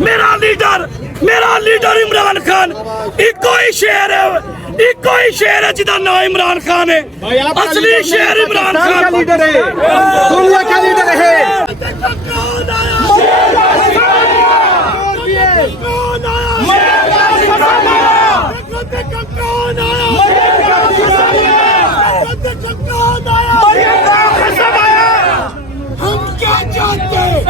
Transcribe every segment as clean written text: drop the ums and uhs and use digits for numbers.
मेरा leader Imran Khan eco ही शेर है जिदा नाम इमरान खान है। असली शेर इमरान खान का लीडर है, दुनिया का लीडर है। हम क्या चाहते हैं?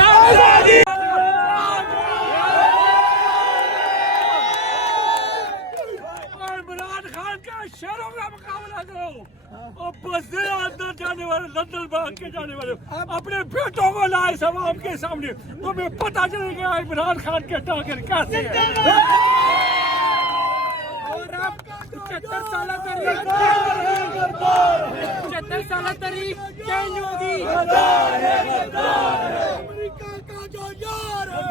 इमरान खान का शेरों का मुकाबला करो और बसते अंदर जाने वाले, लंदन भाग के जाने वाले अपने बेटों को लाए समाज के सामने, तुम्हें पता चलेगा इमरान खान के टारगेट कैसे हैं। 75 साल तारीख चेंज होगी। अमेरिका का जो यार है,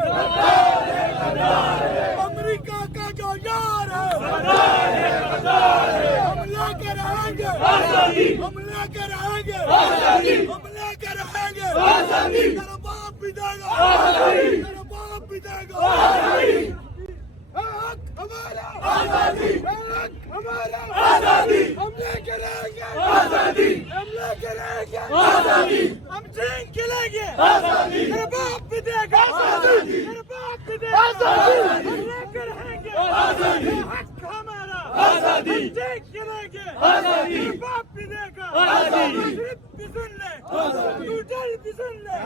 अमेरिका का जो यार है, हम लेके रहेंगे, हम लेके रहेंगे, हम लेके रहेंगे। तेरा बाप भी देगा, तेरा बाप भी देगा। हमारा आजादी, हमारा आजादी, हम लेके रहेंगे आजादी, हम लेके रहेंगे आजादी, हम छीन के लेंगे आजादी। तेरा बाप भी देगा आजादी, तेरा बाप भी देगा आजादी, हम लेके रहेंगे आजादी। हक हमारा आजादी, हम छीन के लेंगे आजादी, तेरा बाप भी देगा आजादी। भी सुन ले तू, डर भी सुन ले,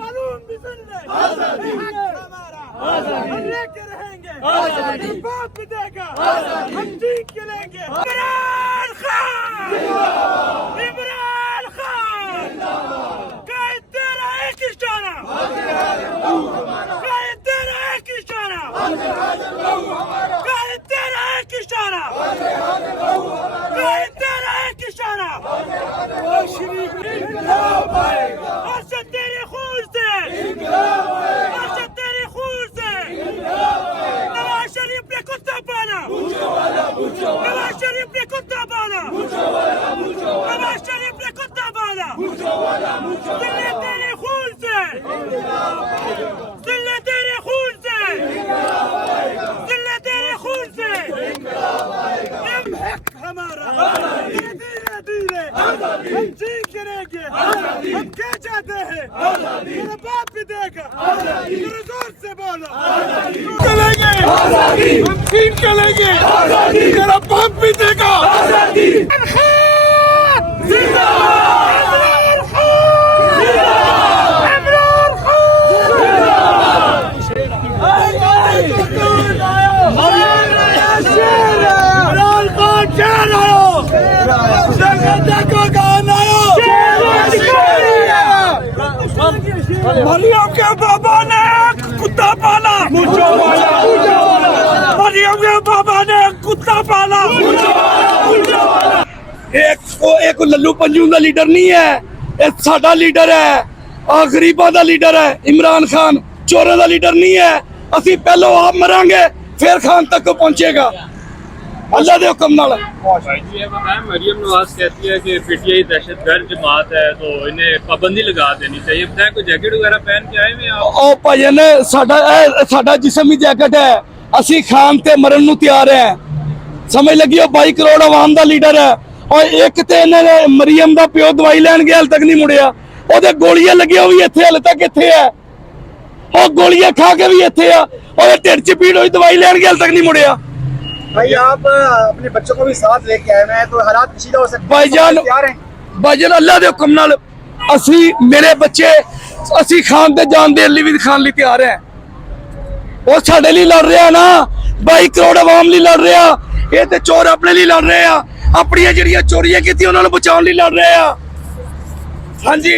मालूम भी सुन ले आजादी। हक हमारा आजादी, हम लेके रहेंगे आजादी, बाप भी देगा आजादी, हम जीत के लेंगे। इमरान खान, इमरान खान, कहे तेरा एक इशारा, कहे तेरा एक इशारा, कहे तेरा एक इशारा, कहे तेरा एक इशारा। अर्शद तेरे खून से, अर्शद तेरे खून से। नवाज शरीफ ने कुत्ता पाला, नवाज शरीफ ने कुत्ता पाला, नवाज शरीफ ने कुत्ता पाला। दिल्ली तेरे खून से, दिल्ली तेरे खून से, दिल्ली तेरे खून से। हक हमारा, धीरे धीरे हम जीत करेंगे। हम क्या चाहते हैं? तेरा बाप भी देगा, तेरे जोर से बोलो चलेंगे, हम छीन के लेंगे, तेरा बाप भी देगा आजादी। मरियम के बाबा ने कुत्ता पाला, मरियम के बाबा ने कुत्ता पाला। एक लल्लू पंजू का लीडर नहीं है, एक साडा लीडर है, गरीबों का लीडर है। इमरान खान चोरों का लीडर नहीं है। असी पहलो आप मरांगे फिर खान तक पहुंचेगा अल्लाह के हुक्म नाल। मरियम नवाज कहती है कि पीटीआई दहशतगर्द जमात है तो इन्हें पाबंदी लगा देनी चाहिए। बताएं कोई जैकेट वगैरह पहन के आए हैं आप? ओ भाईजान साडा जिस्म ही जैकेट है, असी खान ते मरन नूं तैयार है। समझ लगी, 22 करोड़ आवाम का लीडर है। और एक ते इन्होंने मरियम का प्यो दवाई लैन गया हल तक नहीं मुड़िया, ओदे गोलियां लगी भी इत्थे हल तक इत्थे है, और गोलियां खा के भी इत्थे है, और ढिड च पीड़ हुई दवाई लैन गया हल तक नहीं मुड़िया। भाई आप अपने बच्चों को भी साथ लेके आए हैं तो हालात कशीदा हो सकते हैं। भाईजान अल्लाह के हुक्म नाल असी मेरे बच्चे असी खान ते जान देने लिए भी खान लिए तैयार हैं। वो साडे लिए लड़ रहा ना, 22 करोड़ आवाम लिए लड़ रहा। ये ते चोर अपने लिए लड़ रहे हैं, अपनी जिहड़ियां चोरियां कीतियां उन्हां नूं बचाउण लिए लड़ रहे हैं। हाँ जी।